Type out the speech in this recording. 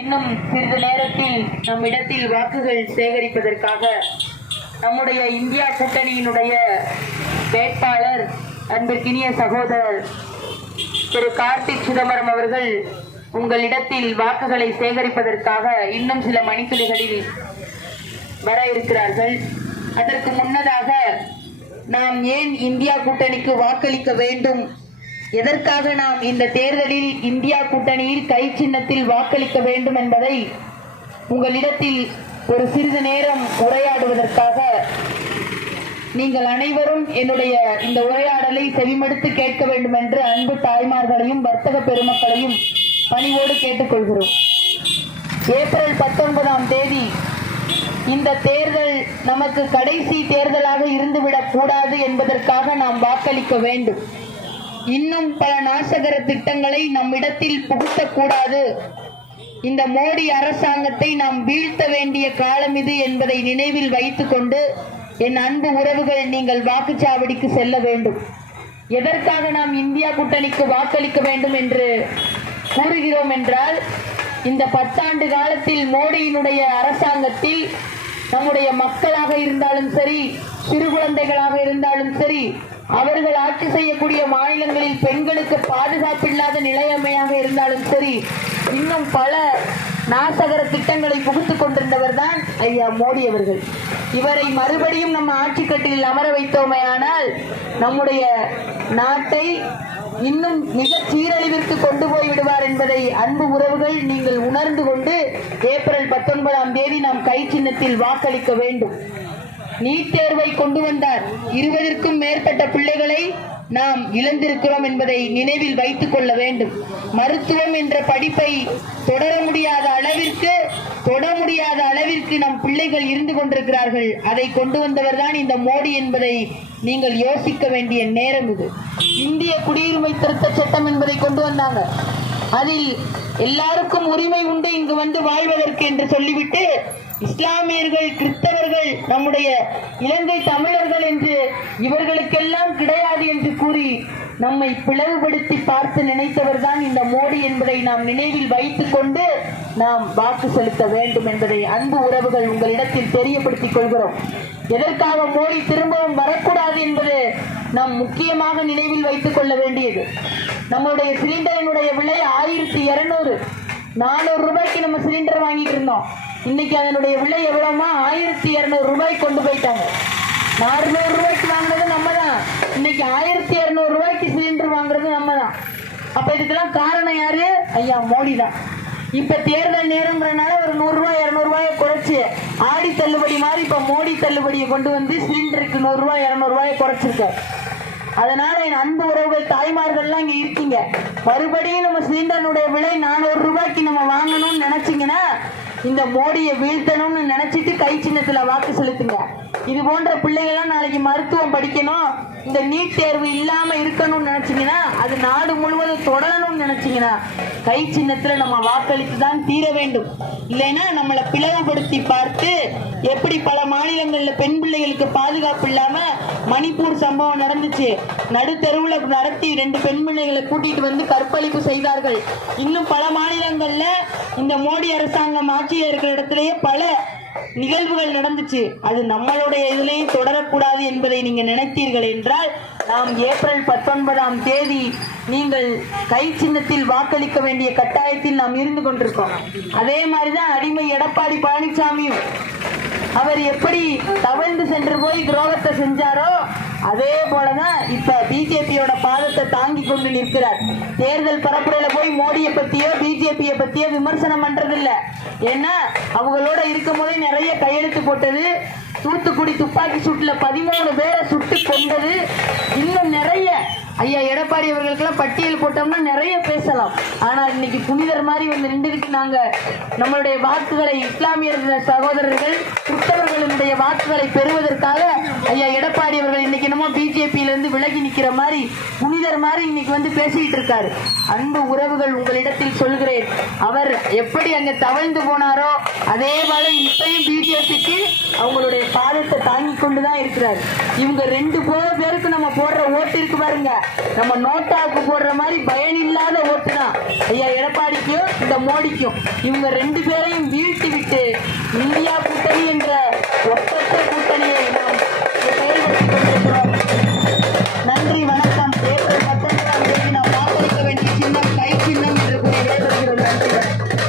இன்னும் சிறிது நேரத்தில் நம் இடத்தில் வாக்குகள் சேகரிப்பதற்காக நம்முடைய இந்தியா கூட்டணியினுடைய வேட்பாளர் அன்பிற்கினிய சகோதரர் திரு கார்த்திக் சிதம்பரம் அவர்கள் உங்களிடத்தில் வாக்குகளை சேகரிப்பதற்காக இன்னும் சில மணித்துளிகளில் வர இருக்கிறார்கள். அதற்கு முன்னதாக நாம் ஏன் இந்தியா கூட்டணிக்கு வாக்களிக்க வேண்டும்? எதற்காக நாம் இந்த தேர்தலில் இந்தியா கூட்டணியில் கை சின்னத்தில் வாக்களிக்க வேண்டும் என்பதை உங்களிடத்தில் ஒரு சிறிது நேரம் உரையாடுவதற்காக நீங்கள் அனைவரும் என்னுடைய இந்த உரையாடலை செவிமடுத்து கேட்க வேண்டும் என்று அன்பு தாய்மார்களையும் வர்த்தக பெருமக்களையும் பணிவோடு கேட்டுக்கொள்கிறோம். ஏப்ரல் பத்தொன்பதாம் தேதி இந்த தேர்தல் நமக்கு கடைசி தேர்தலாக இருந்துவிடக் கூடாது என்பதற்காக நாம் வாக்களிக்க வேண்டும். இன்னும் பல நாசகர திட்டங்களை நம்மிடத்தில் புகுத்தக்கூடாது. இந்த மோடி அரசாங்கத்தை நாம் வீழ்த்த வேண்டிய காலம் இது என்பதை நினைவில் வைத்துக்கொண்டு என் அன்பு உறவுகள் நீங்கள் வாக்குச்சாவடிக்கு செல்ல வேண்டும். எதற்காக நாம் இந்தியா கூட்டணிக்கு வாக்களிக்க வேண்டும் என்று கூறுகிறோம் என்றால் இந்த பத்தாண்டு காலத்தில் மோடியினுடைய அரசாங்கத்தில் நம்முடைய மக்களாக இருந்தாலும் சரி சிறு குழந்தைகளாக இருந்தாலும் சரி அவர்கள் ஆட்சி செய்யக்கூடிய மாநிலங்களில் பெண்களுக்கு பாதுகாப்பில்லாத நிலையமையாக இருந்தாலும் சரி இன்னும் பல நாசகர திட்டங்களை புகுத்து கொண்டிருந்தவர் தான் ஐயா மோடி அவர்கள். இவரை மறுபடியும் நம்ம ஆட்சி கட்டிலில் அமர வைத்தோமேயானால் நம்முடைய நாட்டை இன்னும் மிக சீரழிவிற்கு கொண்டு போய் விடுவார் என்பதை அன்பு உறவுகள் நீங்கள் உணர்ந்து கொண்டு ஏப்ரல் பத்தொன்பதாம் தேதி நாம் கை சின்னத்தில் வாக்களிக்க வேண்டும். நீட் தேர்வை கொண்டு வந்தார். இருபதற்கும் மேற்பட்ட பிள்ளைகளை நாம் இழந்திருக்கிறோம் என்பதை நினைவில் வைத்துக் கொள்ள வேண்டும். மருத்துவம் என்ற படிப்பை தொடர முடியாத அளவிற்கு தொட முடியாத அளவிற்கு நம் பிள்ளைகள் இருந்து கொண்டிருக்கிறார்கள். அதை கொண்டு வந்தவர் தான் இந்த மோடி என்பதை நீங்கள் யோசிக்க வேண்டிய நேரம் இது. இந்திய குடியுரிமை திருத்த சட்டம் என்பதை கொண்டு வந்தாங்க. அதில் எல்லாருக்கும் உரிமை உண்டு இங்கு வந்து வாழ்வதற்கு என்று சொல்லிவிட்டு இஸ்லாமியர்கள் கிறிஸ்தவர்கள் நம்முடைய இலங்கை தமிழர்கள் என்று இவர்களுக்கெல்லாம் கிடையாது என்று கூறி நம்மை பிளவுபடுத்தி பார்த்து நினைத்தவர் தான் இந்த மோடி என்பதை நாம் நினைவில் வைத்துக் கொண்டு நாம் வாக்கு செலுத்த வேண்டும் என்பதை அன்பு உறவுகள் உங்களிடத்தில் தெரியப்படுத்திக் கொள்கிறோம். எதற்காக மோடி திரும்பவும் வரக்கூடாது என்பது நாம் முக்கியமாக நினைவில் வைத்துக் கொள்ள வேண்டியது. நம்முடைய சிலிண்டரினுடைய விலை ஆயிரத்தி இருநூறு. நானூறு ரூபாய்க்கு நம்ம சிலிண்டர் வாங்கிட்டு இருந்தோம். இன்னைக்கு அதனுடைய விலை எவ்வளவுமா ஆயிரத்தி இருநூறு ரூபாய் கொண்டு போயிட்டாங்க. அறுநூறு ரூபாய்க்கு வாங்குறது நம்ம தான் இன்னைக்கு ஆயிரத்தி இருநூறு ரூபாய்க்கு சிலிண்டர் வாங்குறது நம்ம தான் அப்ப இதுக்கெல்லாம் காரணம் யாரு? ஐயா மோடி தான் இப்ப தேர்தல் நேரங்கிறனால ஒரு நூறு ரூபாய் இருநூறு ரூபாயை குறைச்சு ஆடி தள்ளுபடி மாதிரி இப்ப மோடி தள்ளுபடியை கொண்டு வந்து சிலிண்டருக்கு நூறு ரூபாய் இருநூறு ரூபாயை குறைச்சிருக்காரு. அதனால என் அன்பு உறவுகள் தாய்மார்கள்லாம் இங்க இருக்கீங்க. மறுபடியும் நம்ம சிலிண்டனுடைய விலை நானூறு ரூபாய்க்கு நம்ம வாங்கணும்னு நினைச்சீங்கன்னா இந்த மோடியை வீழ்த்தணும்னு நினைச்சிட்டு கை சின்னத்துல வாக்கு செலுத்துங்க. இது போன்ற பிள்ளைகள்லாம் நாளைக்கு மருத்துவம் படிக்கணும். இந்த நீட் தேர்வு இல்லாம இருக்கணும்னு நினைச்சீங்கன்னா அது நாடு முழுவதும் தொடரணும்னு நினைச்சீங்கன்னா கை சின்னத்துல நம்ம வாக்களித்து தான் தீர வேண்டும். இல்லைன்னா நம்மளை பிளவுபடுத்தி பார்த்து எப்படி பல மாநிலங்கள்ல பெண் பிள்ளைகளுக்கு பாதுகாப்பு இல்லாம மணிப்பூர் சம்பவம் நடந்துச்சு. நடுத்தருவுல நடத்தி ரெண்டு பெண் பிள்ளைகளை கூட்டிட்டு வந்து கற்பழிப்பு செய்தார்கள். இன்னும் பல மாநிலங்கள்ல இந்த மோடி அரசாங்கம் ஆட்சியில் இருக்கிற இடத்துலயே பல நிகழ்வுகள் நடந்துச்சு. அது நம்மளுடைய இதுலேயும் தொடரக்கூடாது என்பதை நீங்கள் நினைத்தீர்கள் என்றால் நாம் ஏப்ரல் பத்தொன்பதாம் தேதி நீங்கள் கை சின்னத்தில் வாக்களிக்க வேண்டிய கட்டாயத்தில் நாம் இருந்து கொண்டிருக்கோம். அதே மாதிரிதான் அடிமை எடப்பாடி பழனிசாமியும் அவர் எப்படி தவழ்ந்து சென்று போய் துரோகத்தை செஞ்சாரோ அதே போலதான் இப்ப பிஜேபியோட பாதத்தை தாங்கி கொண்டு நிற்கிறார். தேர்தல் பரப்புரையில போய் மோடியை பத்தியோ பிஜேபியை பத்தியோ விமர்சனம் பண்றது இல்ல ஏன்னா அவங்களோட இருக்கும் போதே நிறைய கையெழுத்து போட்டது. தூத்துக்குடி துப்பாக்கி சூட்டுல பதிமூணு பேரை சுட்டு கொண்டது. இன்னும் நிறைய ஐயா எடப்பாடி அவர்களுக்கெல்லாம் பட்டியல் போட்டோம்னா நிறைய பேசலாம். ஆனால் இன்னைக்கு புனிதர் மாதிரி வந்து நின்றுக்கு நாங்கள் நம்மளுடைய வாக்குகளை இஸ்லாமியர் சகோதரர்கள் கிறிஸ்தவர்களுடைய வாக்குகளை பெறுவதற்காக ஐயா எடப்பாடி அவர்கள் இன்னைக்கு என்னமோ பிஜேபியிலேருந்து விலகி நிற்கிற மாதிரி புனிதர் மாதிரி இன்னைக்கு வந்து பேசிக்கிட்டு இருக்காரு. அன்பு உறவுகள் உங்களிடத்தில் சொல்கிறேன். அவர் எப்படி அங்கே தவழ்ந்து போனாரோ அதே போல இப்பயும் பிஜேபிக்கு அவங்களுடைய பாதத்தை தாங்கி கொண்டுதான் இருக்கிறார். இவங்க ரெண்டு போ- பேருக்கு நம்ம போடுற ஓட்டு இருக்கு பாருங்க. நம்ம நோட்டாவுக்கு போடுற மாதிரி பயனில்லாத ஓட்டு தான் ஐயா எடப்பாடிக்கும் இந்த மோடிக்கும் இவங்க ரெண்டு பேரையும் வீழ்த்தி விட்டு இந்தியா கூட்டணி என்ற